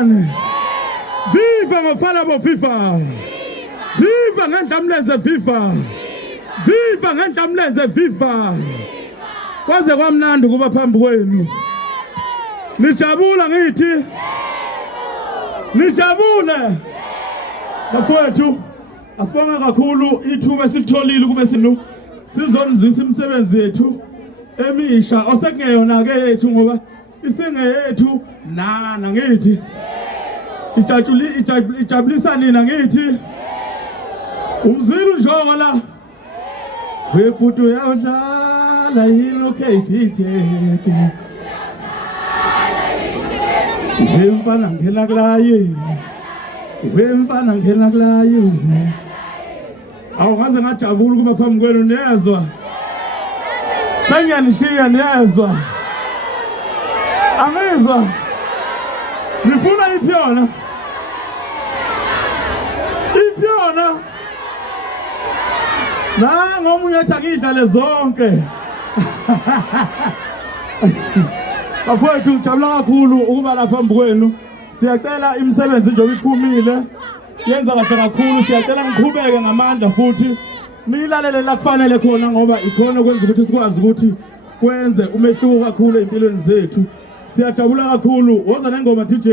njani? Viva ngofana bo FIFA. Viva ngendlamlenze FIFA. Viva ngendlamlenze FIFA. Kwaze kwamnandi kuba phambi kwenu. Nijabula ngithi? Nijabule. Bafowethu, asibonga kakhulu ithuba esilitholile kube sinu sizonizwisa imisebenzi yethu emisha osekungeyona ke yethu ngoba isingeyethu nana ngithi. Ijabulisa nina ngithi. Umzwili unjola. Webhutu yawudlala yilo KPTK. Wemfana ngena kulayini. Wemfana ngena kulayini. Awungaze ngajabula kuba phambi kwenu niyezwa. Sengiyanishiya niyezwa. Angizwa. Nifuna ipyona. Ipyona. Ngomunye ethi ngidlale zonke. Bafowethu ngijabula kakhulu ukuba lapha phambi kwenu. Siyacela imisebenzi njengoba iphumile. Yenza kahle kakhulu, siyacela ngiqhubeke ngamandla futhi nilalele la kufanele khona ngoba ikhona ukwenza ukuthi sikwazi ukuthi kwenze umehluko kakhulu empilweni zethu. Siyajabula kakhulu. Woza nengoma DJ.